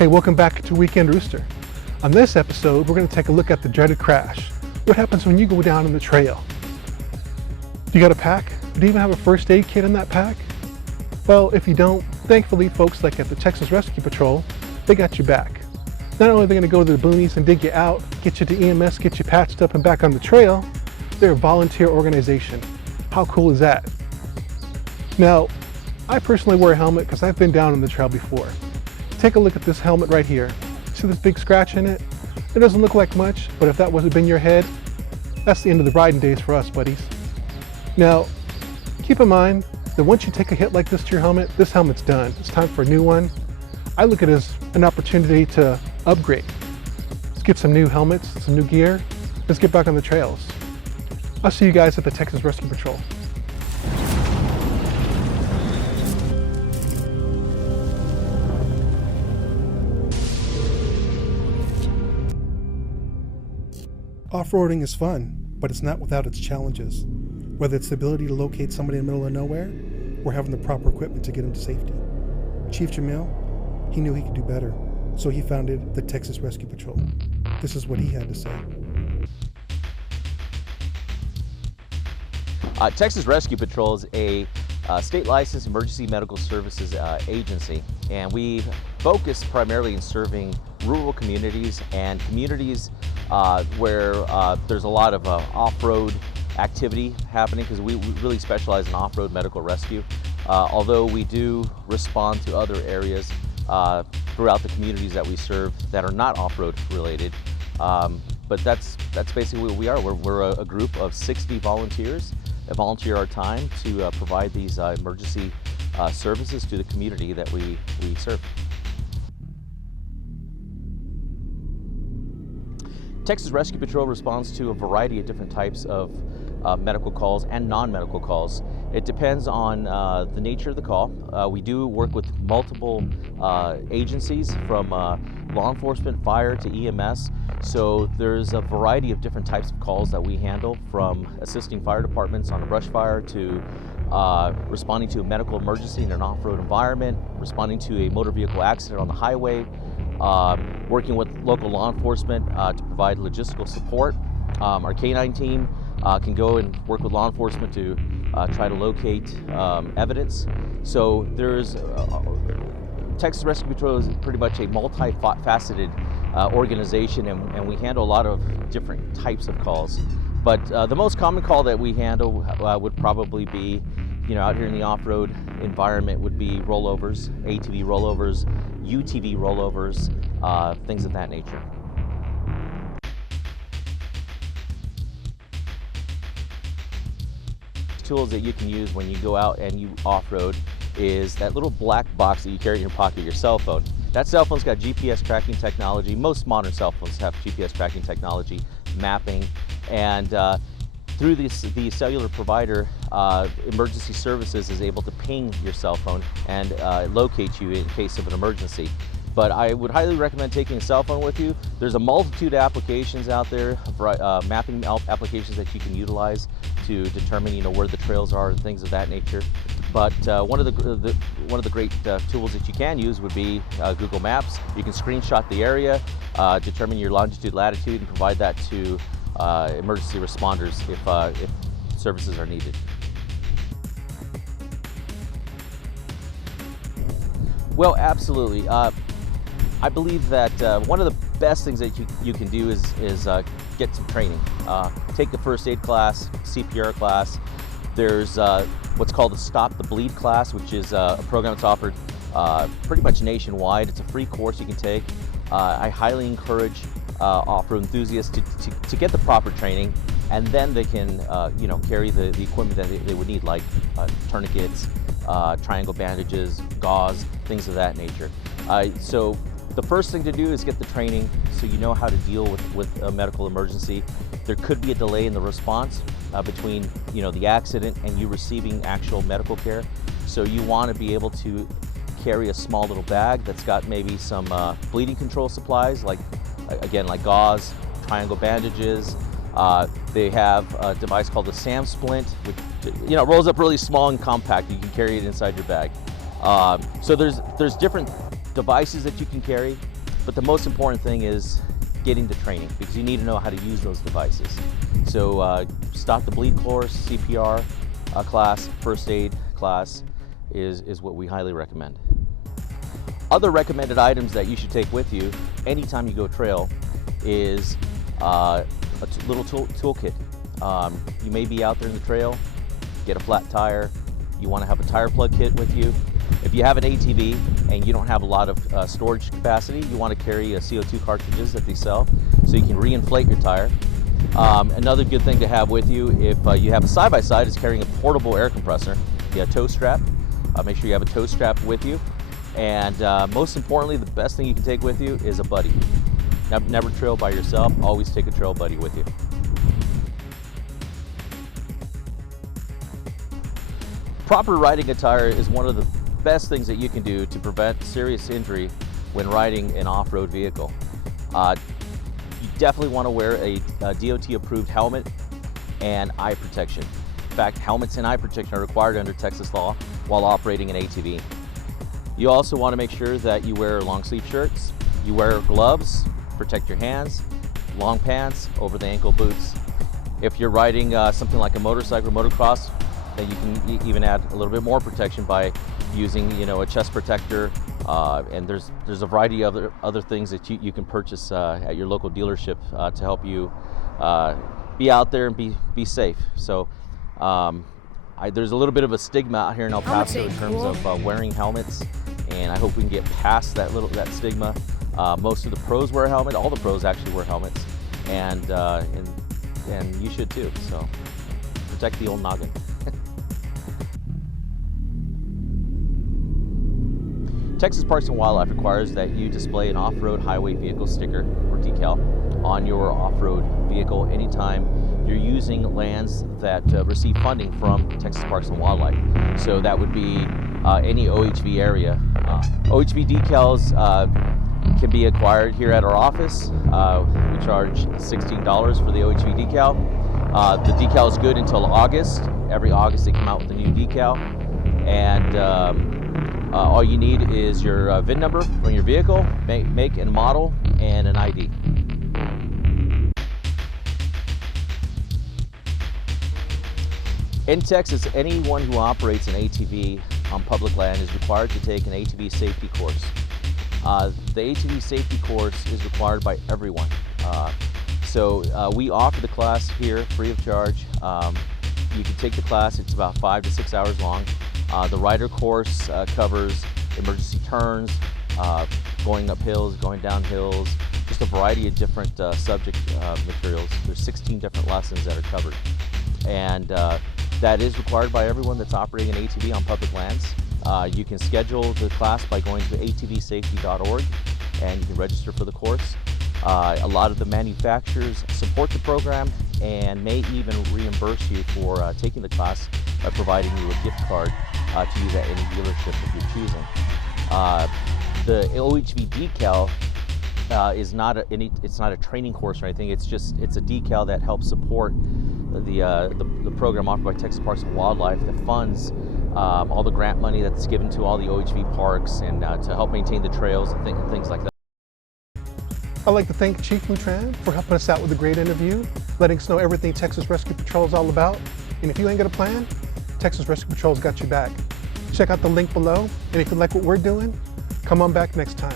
Hey, welcome back to Weekend Rooster. On this episode, we're going to take a look at the dreaded crash. What happens when you go down on the trail? Do you got a pack? Do you even have a first aid kit in that pack? Well, if you don't, thankfully folks like at the Texas Rescue Patrol, they got you back. Not only are they going to go to the boonies and dig you out, get you to EMS, get you patched up and back on the trail, they're a volunteer organization. How cool is that? Now, I personally wear a helmet because I've been down on the trail before. Take a look at this helmet right here. See this big scratch in it? It doesn't look like much, but if that would have been your head, that's the end of the riding days for us, buddies. Now, keep in mind that once you take a hit like this to your helmet, this helmet's done. It's time for a new one. I look at it as an opportunity to upgrade. Let's get some new helmets, some new gear. Let's get back on the trails. I'll see you guys at the Texas Rescue Patrol. Off-roading is fun, but it's not without its challenges. Whether it's the ability to locate somebody in the middle of nowhere, or having the proper equipment to get them to safety. Chief Jamil, he knew he could do better, so he founded the Texas Rescue Patrol. This is what he had to say. Texas Rescue Patrol is a state licensed emergency medical services agency, and we focus primarily in serving rural communities and communities where there's a lot of off-road activity happening, because we really specialize in off-road medical rescue. Although we do respond to other areas throughout the communities that we serve that are not off-road related. But that's basically what we are. We're a group of 60 volunteers that volunteer our time to provide these emergency services to the community that we serve. Texas Rescue Patrol responds to a variety of different types of medical calls and non-medical calls. It depends on the nature of the call. We do work with multiple agencies, from law enforcement, fire to EMS. So there's a variety of different types of calls that we handle, from assisting fire departments on a brush fire to responding to a medical emergency in an off-road environment, responding to a motor vehicle accident on the highway, working with local law enforcement to provide logistical support. Our K-9 team can go and work with law enforcement to try to locate evidence. So there's Texas Rescue Patrol is pretty much a multifaceted organization, and we handle a lot of different types of calls. But the most common call that we handle would probably be, out here in the off-road environment, would be rollovers, ATV rollovers, UTV rollovers, things of that nature. Tools that you can use when you go out and you off-road is that little black box that you carry in your pocket, your cell phone. That cell phone's got GPS tracking technology. Most modern cell phones have GPS tracking technology, mapping, and through the cellular provider, Emergency Services is able to ping your cell phone and locate you in case of an emergency. But I would highly recommend taking a cell phone with you. There's a multitude of applications out there, mapping applications that you can utilize to determine, where the trails are and things of that nature. But one of the great tools that you can use would be Google Maps. You can screenshot the area, determine your longitude, latitude, and provide that to emergency responders if services are needed. Well, absolutely. I believe that one of the best things that you can do is get some training. Take the first aid class, CPR class. There's what's called the Stop the Bleed class, which is a program that's offered pretty much nationwide. It's a free course you can take. I highly encourage off-road enthusiasts to get the proper training, and then they can carry the equipment that they would need, like tourniquets, triangle bandages, gauze, things of that nature. So the first thing to do is get the training so you know how to deal with a medical emergency. There could be a delay in the response between the accident and you receiving actual medical care. So you want to be able to carry a small little bag that's got maybe some bleeding control supplies, like gauze, triangle bandages. They have a device called the SAM Splint, which rolls up really small and compact. You can carry it inside your bag. So there's different devices that you can carry. But the most important thing is getting the training, because you need to know how to use those devices. So stop the bleed course, CPR class, first aid class is what we highly recommend. Other recommended items that you should take with you anytime you go trail is a little toolkit. You may be out there in the trail, get a flat tire, you want to have a tire plug kit with you. If you have an ATV and you don't have a lot of storage capacity, you want to carry CO2 cartridges that they sell so you can re-inflate your tire. Another good thing to have with you if you have a side-by-side is carrying a portable air compressor, a tow strap. Make sure you have a tow strap with you. And most importantly, the best thing you can take with you is a buddy. Never trail by yourself, always take a trail buddy with you. Proper riding attire is one of the best things that you can do to prevent serious injury when riding an off-road vehicle. You definitely want to wear a DOT-approved helmet and eye protection. In fact, helmets and eye protection are required under Texas law while operating an ATV. You also want to make sure that you wear long-sleeve shirts, you wear gloves, protect your hands, long pants, over-the-ankle boots. If you're riding something like a motorcycle or motocross, then you can even add a little bit more protection by using, a chest protector, and there's a variety of other things that you can purchase at your local dealership to help you be out there and be safe. So there's a little bit of a stigma out here in El Paso in terms of wearing helmets, and I hope we can get past that stigma. Most of the pros wear a helmet. All the pros actually wear helmets, and you should too. So protect the old noggin. Texas Parks and Wildlife requires that you display an off-road highway vehicle sticker or decal on your off-road vehicle anytime you're using lands that receive funding from Texas Parks and Wildlife. So that would be any OHV area. OHV decals can be acquired here at our office. We charge $16 for the OHV decal. The decal is good until August. Every August they come out with a new decal. And all you need is your VIN number from your vehicle, make and model, and an ID. In Texas, anyone who operates an ATV on public land is required to take an ATV safety course. The ATV safety course is required by everyone. So we offer the class here free of charge. You can take the class, it's about 5 to 6 hours long. The rider course covers emergency turns, going up hills, going down hills, just a variety of different subject materials. There's 16 different lessons that are covered. And that is required by everyone that's operating an ATV on public lands. You can schedule the class by going to atvsafety.org and you can register for the course. A lot of the manufacturers support the program and may even reimburse you for taking the class by providing you a gift card to use at any dealership if you're choosing. The OHV decal is not it's not a training course or anything. It's a decal that helps support the program offered by Texas Parks and Wildlife that funds all the grant money that's given to all the OHV parks and to help maintain the trails and things like that. I'd like to thank Chief Lutran for helping us out with a great interview, letting us know everything Texas Rescue Patrol is all about. And if you ain't got a plan, Texas Rescue Patrol's got your back. Check out the link below, and if you like what we're doing, come on back next time.